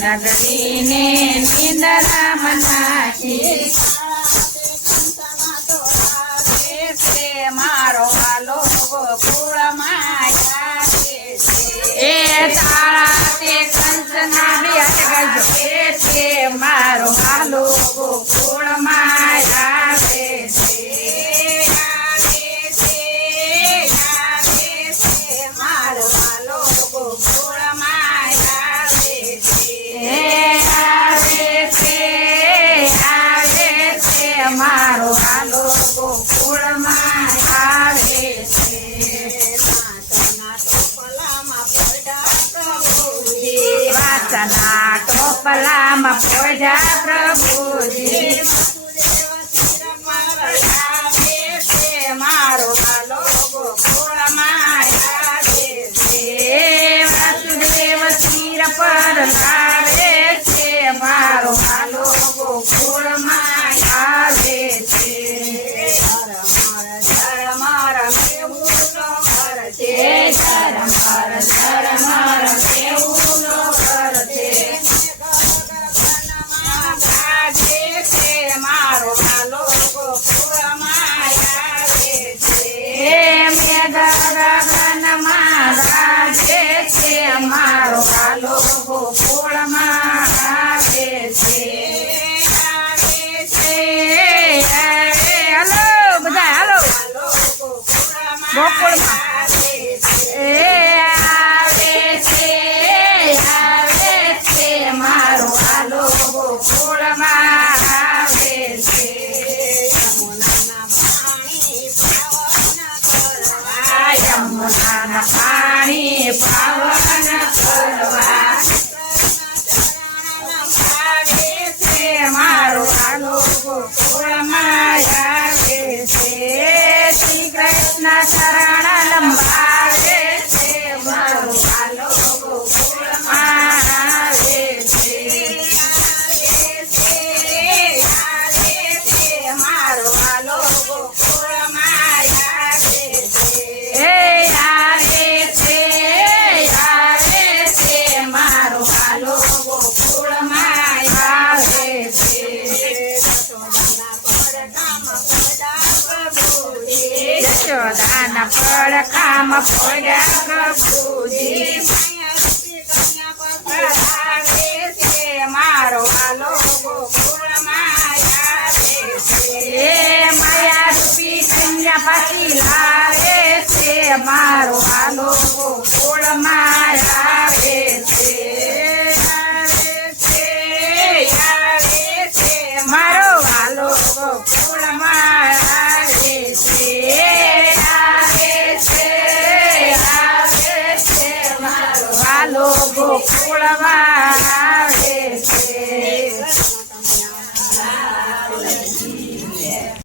નગરી ને નિંદરામાં નાખી મારો વાલો ગોકુળમાં એ તાળા તે કંસના બિહાર ગયો છે મારો વાલો ગોકુળમાં આવે છે મારો વાલો ગોકુળમાં આવે છે મારો વાલો ગોકુળમાં આવે છે વાસના ટોપલામાં પોઢ્યા પ્રભુજી મારો વાલો ગોકુળમાં આવે છે વાસુદેવ શિર પર લાવે છે મારો વાલો ગોકુળમાં આવે છે ધર્મ રમેવું નો ઘર છે ધર્મ રમેવું નો ઘર છે મારો વાલો ગોકુળમાં આવે છે મેઘ ગગનમાં ગાજે છે મારો વાલો ગોકુળમાં આવે છે હાલો બધા હાલો ગોકુળમાં આવે છે મારો વાલો ગોકુળમાં આવે છે યમુનાના પાણી પાવન કરવા આવે છે મારો વાલો ગોકુળમાં આવે છે શ્રી કૃષ્ણ શરણ લંબાવે છે મારો વાલો ગોકુળમાં આવે છે મારો વાલો ગોકુળમાં આવે છે મારો વાલો ગોકુળમાં આવે છે યશોદાના પડખામાં પડ્યા પ્રભુજી આવે છે મારો વાલો ગોકુળમાં આવે છે માયા રૂપી કન્યા પાછી લાવે છે મારો વાલો ગોકુળમાં આવે છે મારો વાલો ગોકુળમાં આવે છે મારો વાલો ગોકુળમાં આવે છે